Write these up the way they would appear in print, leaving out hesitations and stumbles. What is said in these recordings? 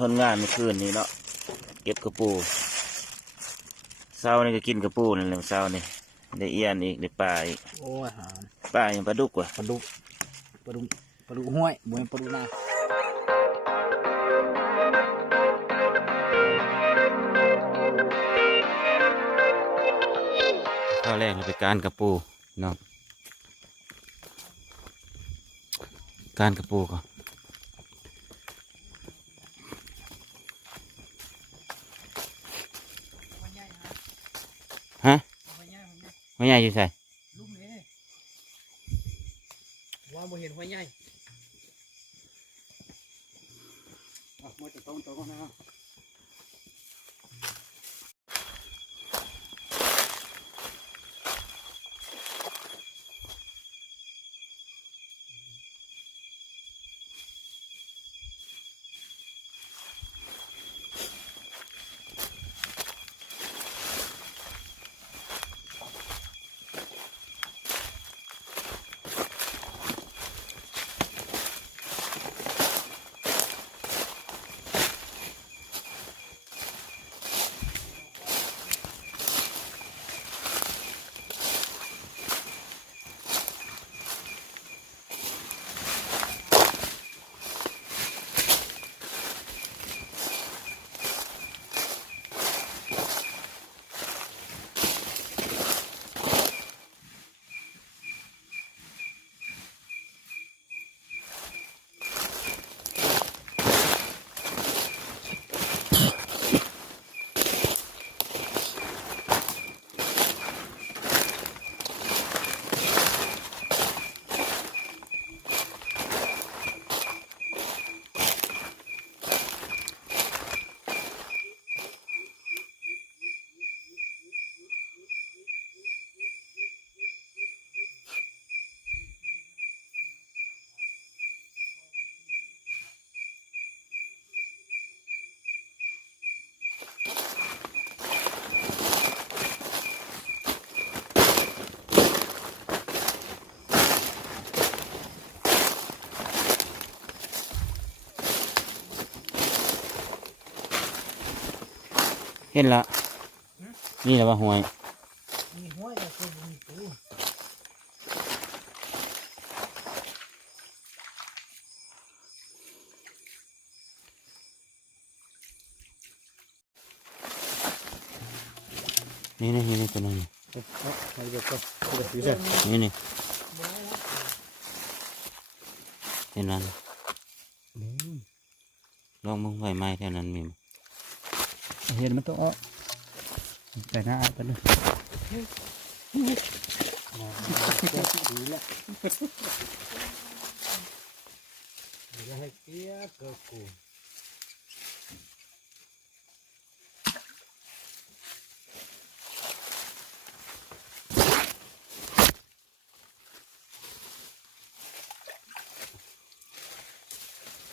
คนงานเมื่อคืนนี้เนาะเก็บกระปูเช้านี่ก็กินกระปูนั่นแหละเช้านี่ได้เอียนอีกได้ปลาอีกโอ้ยหาปลาอย่างปลาดุกว่ะปลาดุกห้วยบ่เป็นปลาดุกนาข้าวแรกเราไปการกระปูเนาะการกระปูก่อนฮะหัวใหญ่อยู่ใส่ลุงเอ๋ว่าบ่เห็นหัวใหญ่มาจะต้องนะ เห็นละนี่แหละว่าหวยมีห้วยแต่คนมีปูนี่ตัวนี้นี่เห็นนั้นลองมึงไฟไหม้แค่นั้นมีเห็นมันต้องอ้อแต่หน้าไปเลยดีละจะให้เกี้ยเกิดกู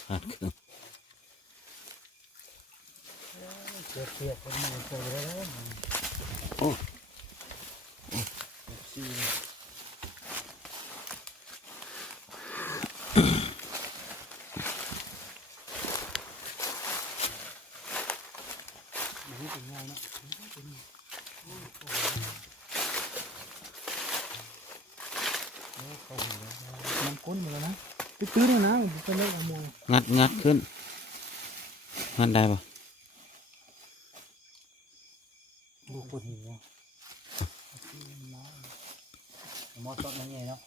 ขาดคือเปียกเป็นมือตัวแล้วโอ้ซีมันเป็นไงนะมันก้นหมดแล้วนะตื้อเนี่ยนะจะเลิกเอามวยงัดขึ้นงัดได้ปะลูกคนหิวมอสต้นนั่นไงเนาะ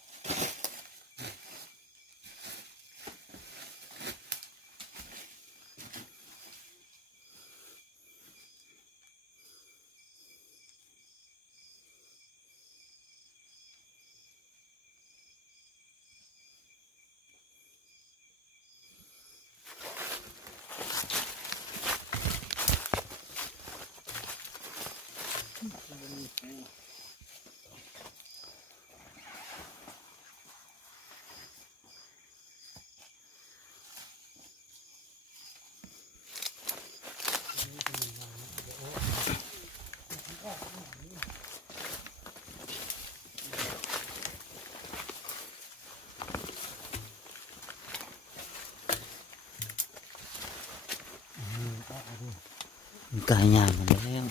กายยางมาแล้ว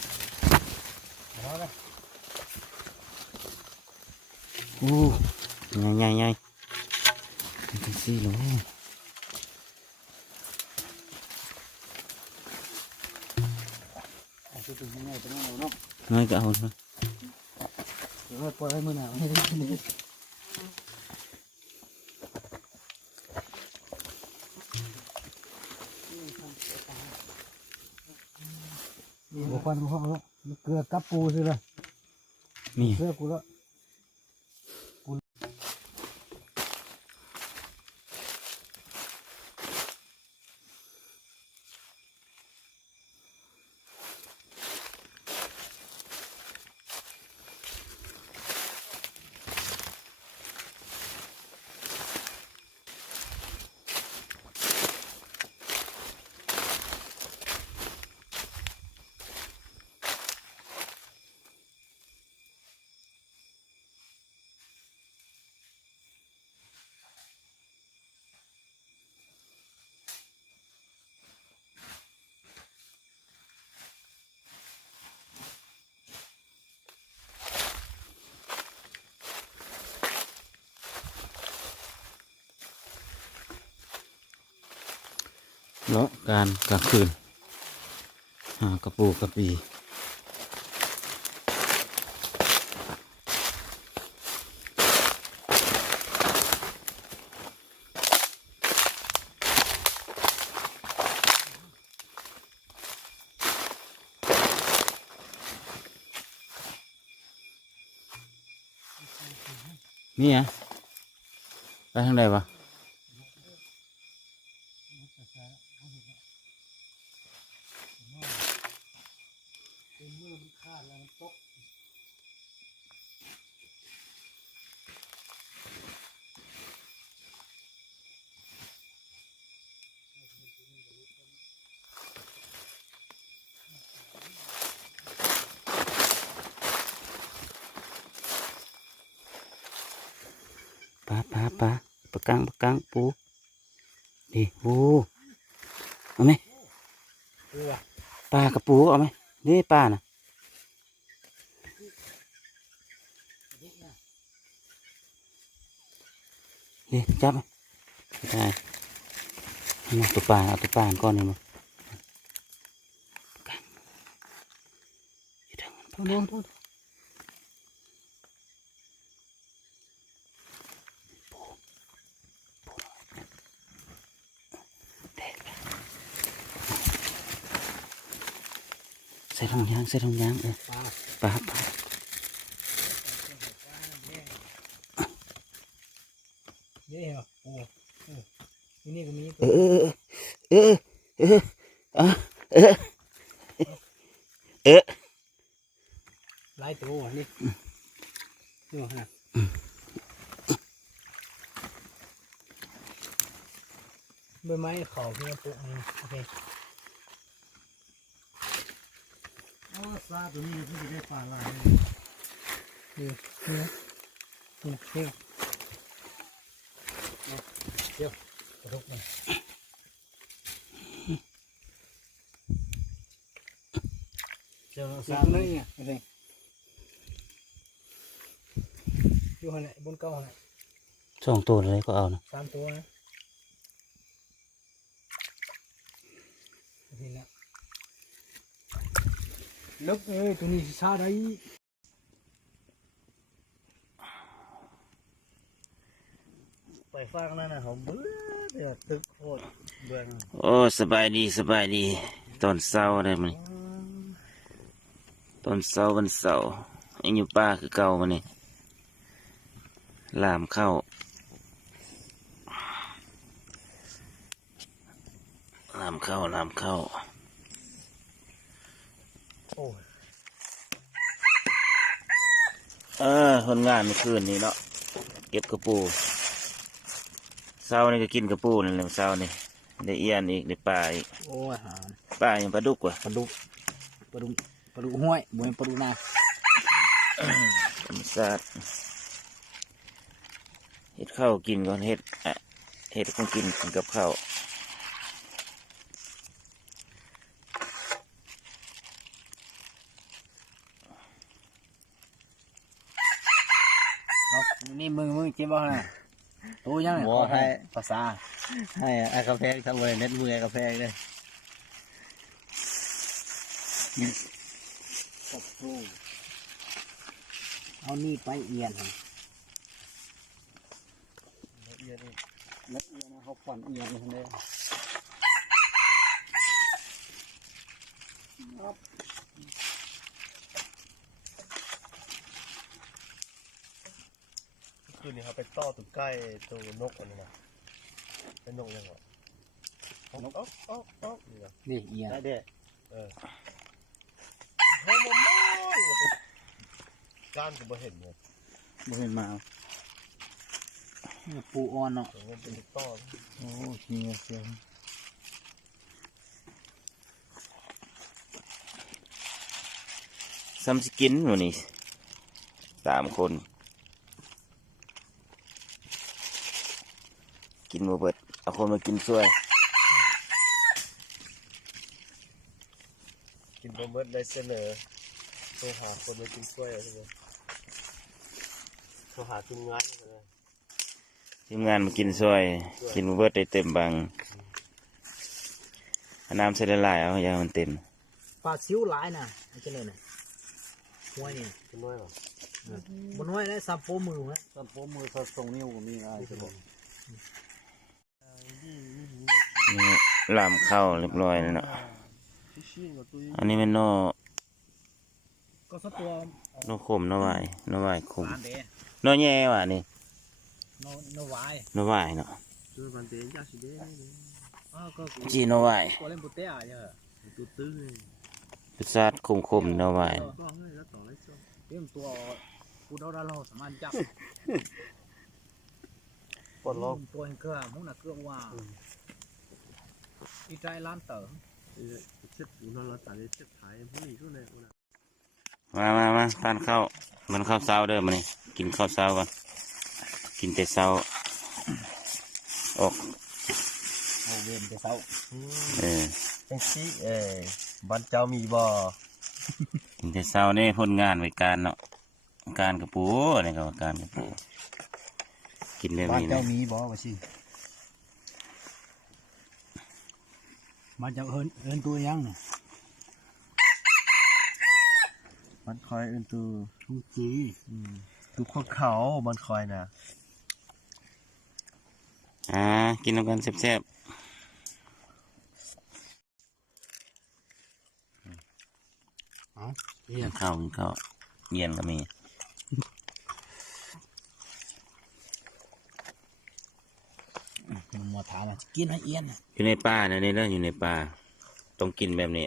โอ้ใหญ่เป็นสี่โลน้อยก็เอาเนาะ ปล่อยให้มือหนาวให้ได้กินเลยบุคคลของเขาเกลือกับปูสิเลย นี่ เกลือกูแล้ว เลาะการกลางคืนหากระปูกระปีนี่ไงไปทางใดวะปลาปลากลางปูดิโอ้เอาไหมปลากระปูเอาไหมนี่ปลาน่ะนี่จับไหมได้เอาตัวปลาเอาตัวปลาก้อนหนึ่งมาใส่ถุงยางปลานี่เหรอโอ้นี่ก็มี หลายตัวนี่นี่ฮะใบไม้ขาวเพื่อปลูกนี่โอเคอ๋อซาตัวนี้เพิ่งได้ปลาลายนี่เดี๋ยวกระดกมันเจ้าซาตัวนี้โอเคอยู่หันไหนบนเก้าหันไหน สองตัวเลยก็เอานะ 3 ตัวนะนี่นะลึกตัวนี้ซาได้ไปฟังนั่นนะผมเบื่อเดือดตึกโคตรเบื่อ โอ้สบายดีตอนเช้าได้มั้ยตอนเช้าวันเสาร์ยังอยู่ป่าคือเก่ามันนี่ลามเข้าโอ้ คนงานเมื่อคืนนี้เนาะเก็บกระปูเช้านี่ก็กินกระปูนั่นแหละเช้านี่ได้เอียนอีกได้ปลาอีก โอ้อาหาร ปลาอย่างปลาดุกว่ะ ปลาดุห้วยบนปลาดุนา ธรรมชาติเห็ดข้าวกินก่อนเห็ดคงกินกับข้าว เจ็บบ่ฮะตู้ยัง บ่ให้ ภาษา ให้ไอ้กาแฟทำอะไรเน็ตมือไอ้กาแฟเลย เอานี่ไปเอียนครับ ละเอียดนี่ ละเอียนนะเขาขวัญเอียนเลย คืนนี้เขาไปต่อตัวใกล้ตัวนกอันนี้นะเป็นนกยังไงนกอ๊อกนี่นะ นี่เอียน ได้เด้เออโอ้โหมันไปก้านก็บ่เห็นเลย บ่เป็นมาปูอ่อนเนาะ มันเป็นต้อ โอ้เฮียเสียงซัมสกินวันนี้3 คน กินบ่เบิดเอาคนมากินช่วย กินบะเมิดได้เสนอโทรหาคนมากินกล้วยอะไรเลยโทรหาทีมงานเลย ทีมงานมากินช่วย กินบ่เบิดได้เต็มบังเอาน้ำใส่ละลายเอาอย่าให้มันเต็ม ปลาซิวหลายนะไม่ใช่เลยนะห้วยนี่ กินด้วยหรอบ นห้วยได้ซับโปมือฮะ ตอนผมมือส่งนิ้วก็มีอะไรจะบอก นี่ลามเข้าเรียบร้อยแล้วเนาะ ชี้กับตุ้ย อันนี้เป็นนอ ก็สักตัวน อขมนอหวายนอหวายขม ปลาเด นอแย่ว่ะนี่ โนวาย นอหวายเนาะ ตัวมันเตี้ยยาสีแดง ก็ จีนอหวาย ตัวเล่นบุเต้อะเนี่ย ตัวตื้อ รสชาติขมๆนอหวาย ก็ให้แล้วต่อเลยจ้ะ เตรียมตัวกูเราสามารถจับ ปลดล็อก ตัวเครื่องมุนักเครื่องว่าอีใจร้านเต๋อ เช็ดปูนเราตัดเช็ดถ่ายพวกนี้ก็เลย มาทานข้าวมันข้าวเช้าเด้อมานี่กินข้าวเช้าก่อนกินแต่เช้าออก โอ้เวียนจะเศร้า จังซี่บ้านเจ้ามีบ่ กินแต่เช้านี่ผลงานไว้การเนาะการกระปูนี่ก็ว่าการกระปูกินแบบ บ้าน นี้ เจ้า นะ มีบ่ว่าสิบ้านเจ้าเอินตัวยังเนี่ย มันคอยอื่นตัว ทุกจี ตุกข้อเขามันคอยนะ กินน้ำกันแซ่บๆกินข้าวเย็นก็มี มาถามว่ากินให้เอียน อยู่ในป่าเนี่ยนี่เรื่องอยู่ในป่าต้องกินแบบนี้